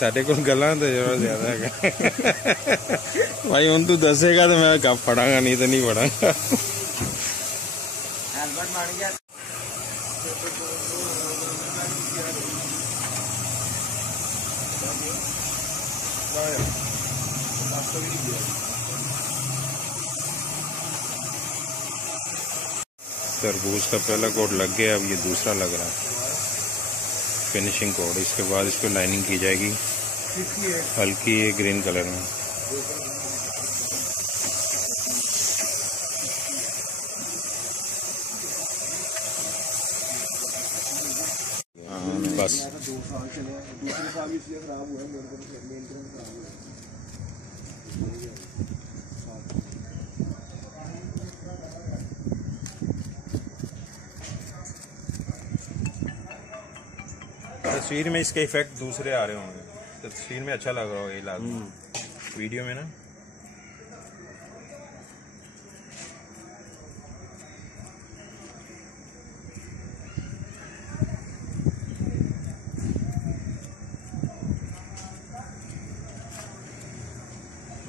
साढ़े को गला तो जरा ज्यादा है भाई हूँ तू दसेगा तो मैं कब पढ़ांगा, नहीं तो नहीं पढ़ांगा। तरबूज का पहला कोट लग गया, अब ये दूसरा लग रहा है फिनिशिंग कोट। इसके बाद इसको लाइनिंग की जाएगी हल्की ग्रीन कलर में। बस तस्वीर में इसके इफेक्ट दूसरे आ रहे होंगे, तस्वीर में अच्छा लग रहा होगा ये लाजमी, वीडियो में ना।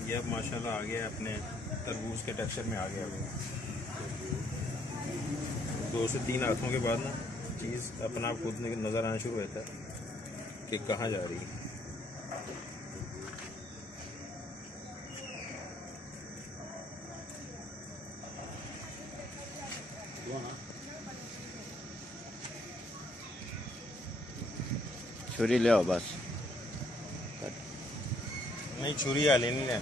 ये अब माशाल्लाह आ गया अपने तरबूज के टेक्सचर में आ गया। 2 से 3 हाथों के बाद ना चीज़ अपना आप खुद नज़र आना शुरू होता है कि कहाँ जा रही है। छुरी ले आओ बस। नहीं छुरी आ लेनी है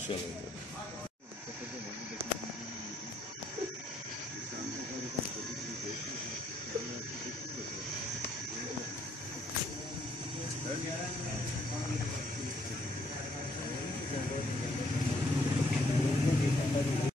चलो